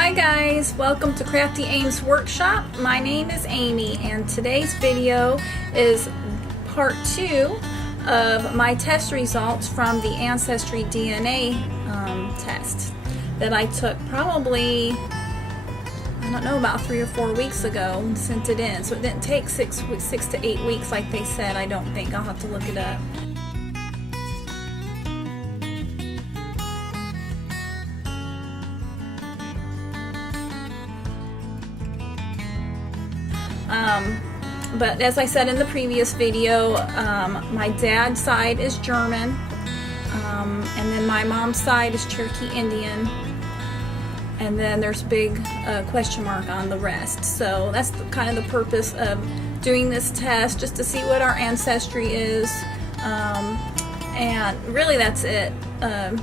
Hi guys, welcome to Crafty Aims Workshop. My name is Amy and today's video is part 2 of my test results from the Ancestry DNA test that I took probably, I don't know, about 3 or 4 weeks ago and sent it in. So it didn't take 6 to 8 weeks like they said, I don't think. I'll have to look it up. But as I said in the previous video, my dad's side is German, and then my mom's side is Cherokee Indian, and then there's a big question mark on the rest. So that's kind of the purpose of doing this test, just to see what our ancestry is, and really that's it. I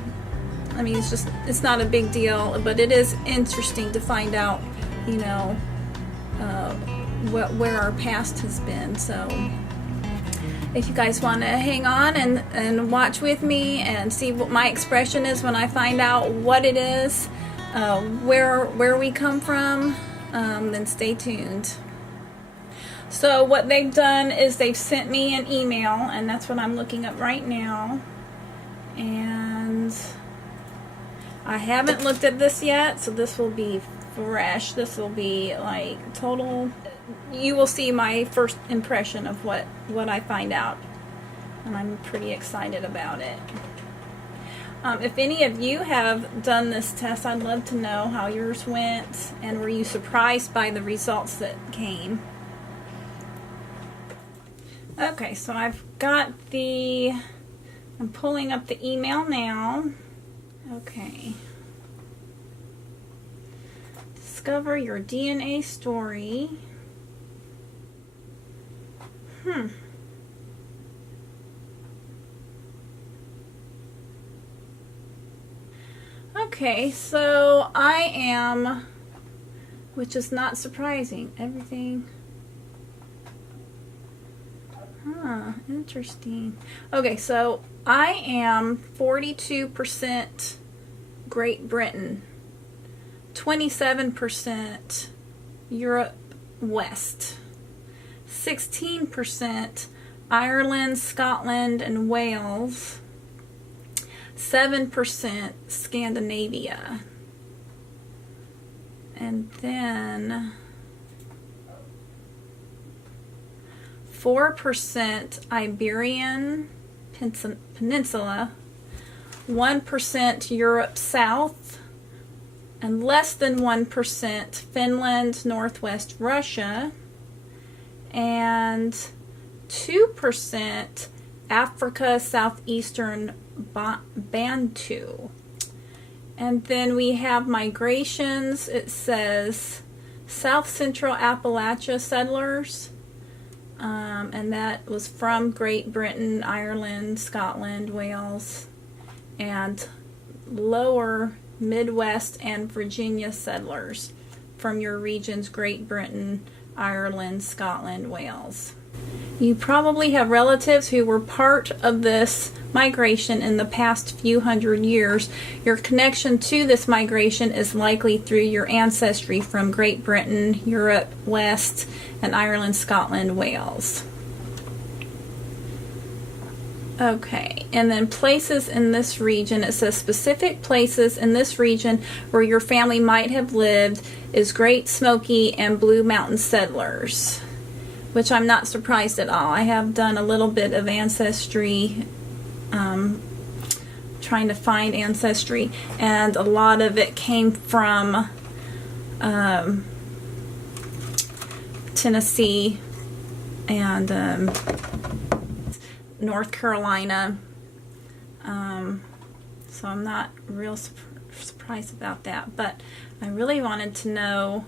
mean, it's not a big deal, but it is interesting to find out, you know, where our past has been. So if you guys want to hang on and watch with me and see what my expression is when I find out what it is, where we come from, then stay tuned. So what they've done is they've sent me an email, and that's what I'm looking up right now, and I haven't looked at this yet, so this will be fresh. This will be like total. You will see my first impression of what I find out, and I'm pretty excited about it. If any of you have done this test, I'd love to know how yours went, and were you surprised by the results that came? Okay, so I'm pulling up the email now. Okay. Discover your DNA story. Okay, so I am, which is not surprising, everything. Interesting. Okay, so I am 42% Great Britain, 27% Europe West, 16% Ireland, Scotland, and Wales, 7% Scandinavia, and then 4% Iberian Peninsula, 1% Europe South, and less than 1% Finland, Northwest Russia, and 2% Africa, Southeastern Bantu. And then we have migrations. It says South Central Appalachia settlers, and that was from Great Britain, Ireland, Scotland, Wales, and lower Midwest and Virginia settlers from your regions, Great Britain, Ireland, Scotland, Wales. You probably have relatives who were part of this migration in the past few hundred years. Your connection to this migration is likely through your ancestry from Great Britain, Europe West, and Ireland, Scotland, Wales. Okay, and then places in this region. It says specific places in this region where your family might have lived is Great Smoky and Blue Mountain settlers, which I'm not surprised at all. I have done a little bit of ancestry, trying to find ancestry, and a lot of it came from Tennessee and North Carolina, so I'm not real surprised about that, but I really wanted to know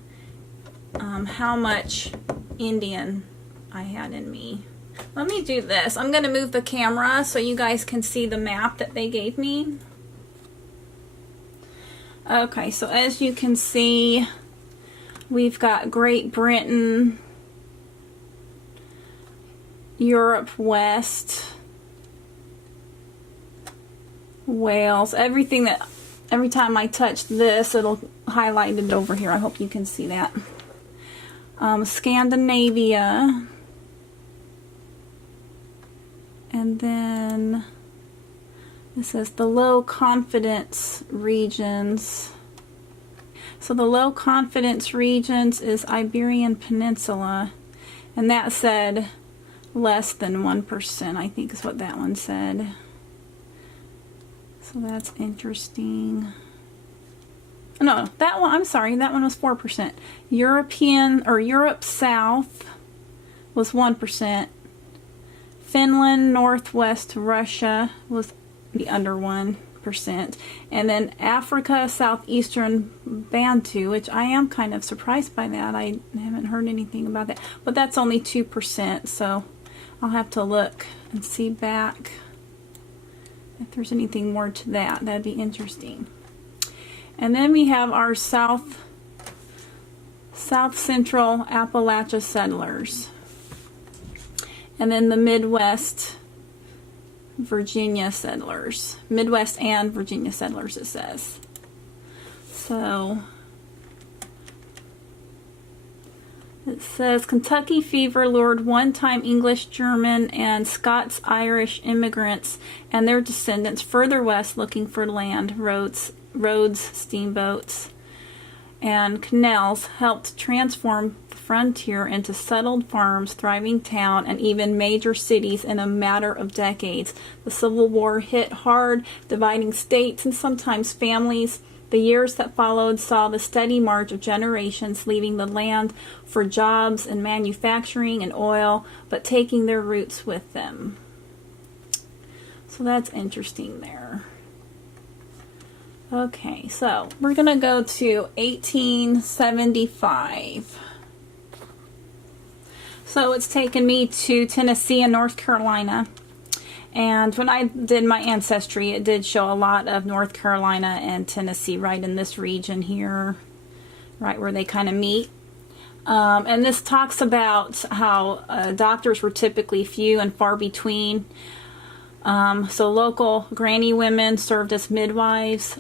how much Indian I had in me. Let me do this. I'm going to move the camera so you guys can see the map that they gave me. Okay, so as you can see, we've got Great Britain, Europe West, Wales, everything that, every time I touch this, it'll highlighted over here. I hope you can see that. Scandinavia. And then it says the low confidence regions. So the low confidence regions is Iberian Peninsula, and that said less than 1%, I think is what that one said. So that's interesting. No, that one, I'm sorry, that one was 4%. European or Europe South was 1%. Finland, Northwest Russia was the under 1%. And then Africa, Southeastern Bantu, which I am kind of surprised by that. I haven't heard anything about that. But that's only 2%, so I'll have to look and see back if there's anything more to that. That'd be interesting. And then we have our South Central Appalachia settlers. And then the Midwest Virginia settlers. Midwest and Virginia settlers, it says. So it says Kentucky fever lured one-time English, German, and Scots-Irish immigrants and their descendants further west looking for land. Roads, steamboats, and canals helped transform the frontier into settled farms, thriving town, and even major cities in a matter of decades. The Civil War hit hard, dividing states and sometimes families. The years that followed saw the steady march of generations leaving the land for jobs in manufacturing and oil, but taking their roots with them. So that's interesting there. Okay, so we're going to go to 1875. So it's taken me to Tennessee and North Carolina. And when I did my ancestry, it did show a lot of North Carolina and Tennessee right in this region here, right where they kind of meet. And this talks about how doctors were typically few and far between. So local granny women served as midwives,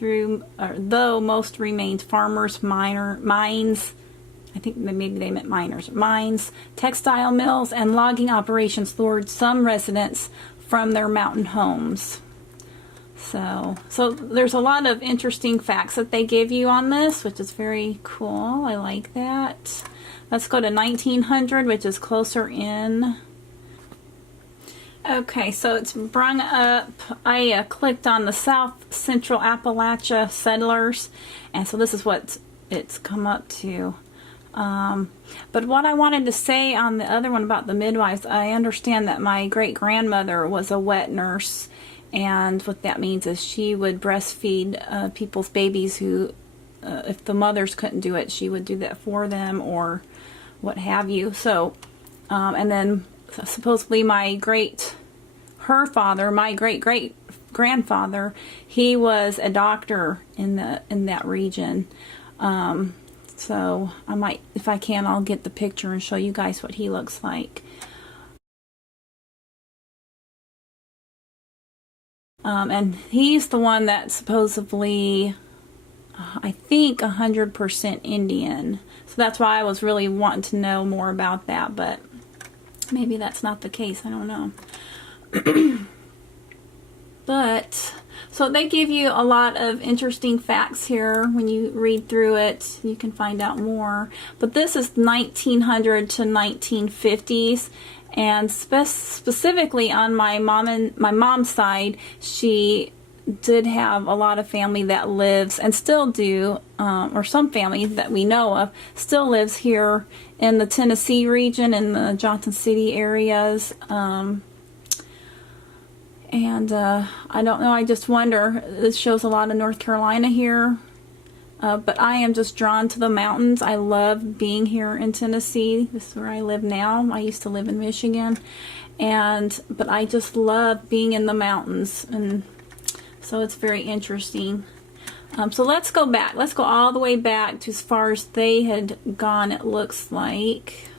though most remained farmers, mines, I think maybe they meant miners, mines, textile mills, and logging operations lured some residents from their mountain homes. So there's a lot of interesting facts that they give you on this, which is very cool. I like that. Let's go to 1900, which is closer in. Okay, so it's brung up. I clicked on the South Central Appalachia settlers, and so this is what it's come up to. But what I wanted to say on the other one about the midwives, I understand that my great-grandmother was a wet nurse, and what that means is she would breastfeed people's babies who, if the mothers couldn't do it, she would do that for them or what have you. So, and then supposedly my great-great-grandfather, he was a doctor in that region. So I might, if I can, I'll get the picture and show you guys what he looks like. And he's the one that's supposedly, I think, 100% Indian. So that's why I was really wanting to know more about that, but maybe that's not the case. I don't know. But so they give you a lot of interesting facts here. When you read through it, you can find out more. But this is 1900 to 1950s, and specifically on my mom's side, she did have a lot of family that lives and still do, or some family that we know of still lives here in the Tennessee region, in the Johnson City areas. And I don't know, I just wonder, this shows a lot of North Carolina here, but I am just drawn to the mountains. I love being here in Tennessee. This is where I live now. I used to live in Michigan, but I just love being in the mountains, and so it's very interesting. So let's go back. Let's go all the way back to as far as they had gone, it looks like,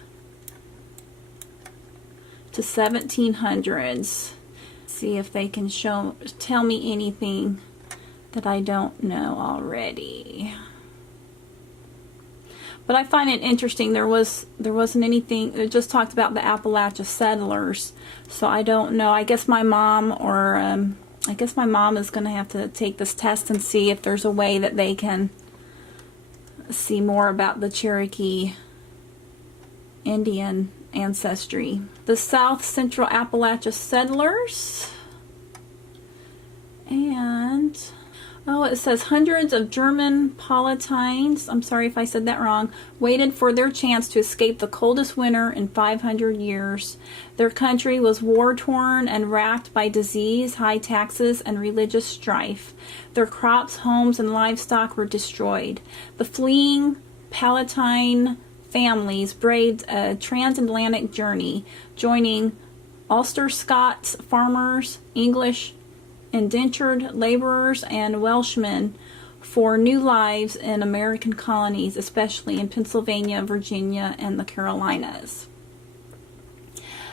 to 1700s. See if they can tell me anything that I don't know already. But I find it interesting. There wasn't anything. It just talked about the Appalachia settlers. So I don't know. I guess my mom is going to have to take this test and see if there's a way that they can see more about the Cherokee Indian ancestry. The South Central Appalachia settlers. And oh, it says hundreds of German Palatines, I'm sorry if I said that wrong, waited for their chance to escape the coldest winter in 500 years. Their country was war-torn and racked by disease, high taxes, and religious strife. Their crops, homes, and livestock were destroyed. The fleeing Palatine families braved a transatlantic journey, joining Ulster Scots farmers, English indentured laborers, and Welshmen for new lives in American colonies, especially in Pennsylvania, Virginia, and the Carolinas.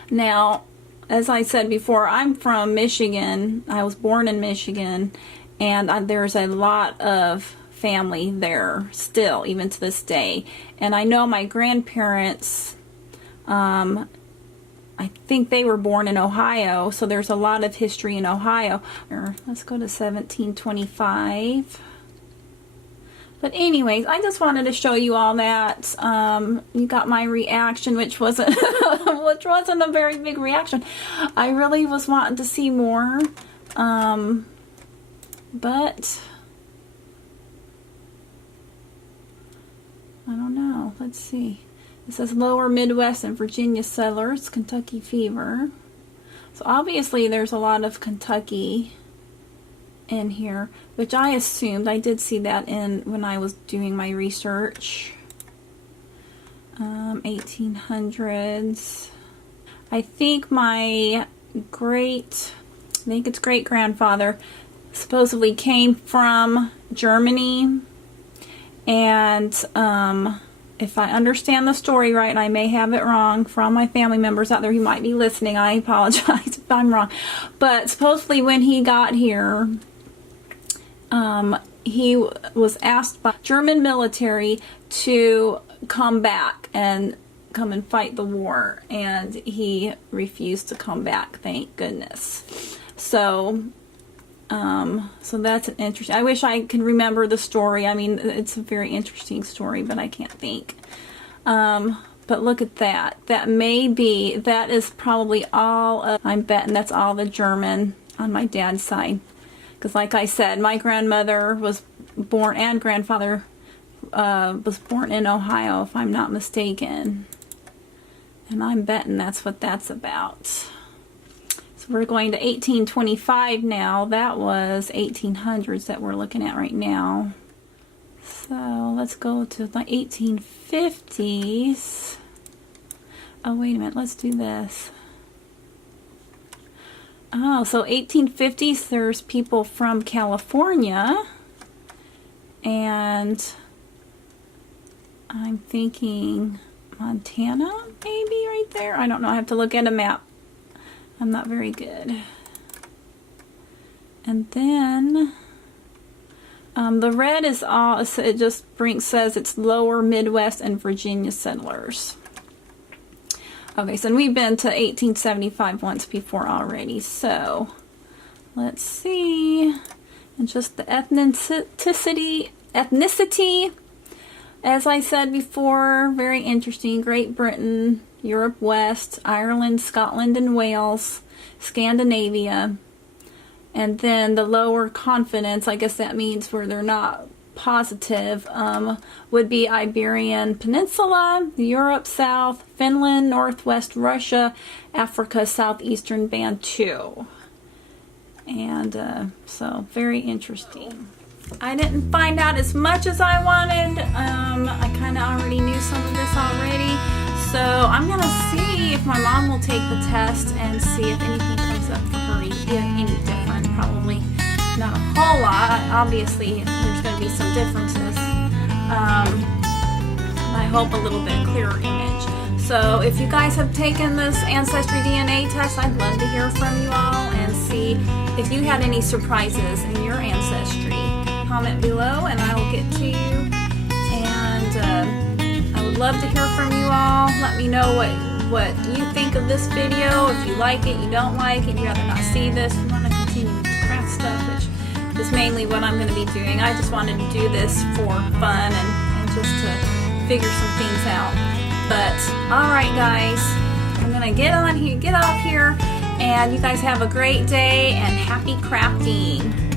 Now, as I said before, I'm from Michigan. I was born in Michigan, and there's a lot of family there still, even to this day. And I know my grandparents, I think they were born in Ohio, so there's a lot of history in Ohio. Let's go to 1725. But anyways, I just wanted to show you all that. You got my reaction, which wasn't a very big reaction. I really was wanting to see more, but I don't know. Let's see. It says Lower Midwest and Virginia settlers, Kentucky fever. So obviously there's a lot of Kentucky in here, which I assumed. I did see that when I was doing my research. 1800s. I think my great-grandfather supposedly came from Germany, and if I understand the story right, and I may have it wrong, for all my family members out there who might be listening, I apologize if I'm wrong. But supposedly when he got here, he was asked by German military to come back and come and fight the war, and he refused to come back, thank goodness. So that's an interesting. I wish I could remember the story. I mean, it's a very interesting story, but I can't think. But look at that. That is probably all. I'm betting that's all the German on my dad's side, because like I said, my grandmother was born, and grandfather was born in Ohio, if I'm not mistaken. And I'm betting that's what that's about. We're going to 1825 now. That was 1800s that we're looking at right now. So let's go to the 1850s. Oh, wait a minute. Let's do this. Oh, so 1850s, there's people from California. And I'm thinking Montana, maybe right there. I don't know. I have to look at a map. I'm not very good. And then the red is all, it just says it's Lower Midwest and Virginia settlers. Okay, so we've been to 1875 once before already. So let's see. And just the ethnicity. As I said before, very interesting. Great Britain, Europe West, Ireland, Scotland, and Wales, Scandinavia. And then the lower confidence, I guess that means where they're not positive, would be Iberian Peninsula, Europe South, Finland, Northwest Russia, Africa, Southeastern Bantu. And so very interesting. I didn't find out as much as I wanted. I kind of already knew some of this already. So I'm going to see if my mom will take the test and see if anything comes up for her any different. Probably not a whole lot. Obviously, there's going to be some differences. I hope a little bit clearer image. So if you guys have taken this Ancestry DNA test, I'd love to hear from you all and see if you had any surprises in your ancestry. comment below and I will get to you. And I would love to hear from you all. Let me know what you think of this video. If you like it, you don't like it, you'd rather not see this, you want to continue with the craft stuff, which is mainly what I'm going to be doing. I just wanted to do this for fun and just to figure some things out. But alright guys, I'm going to get off here, and you guys have a great day and happy crafting.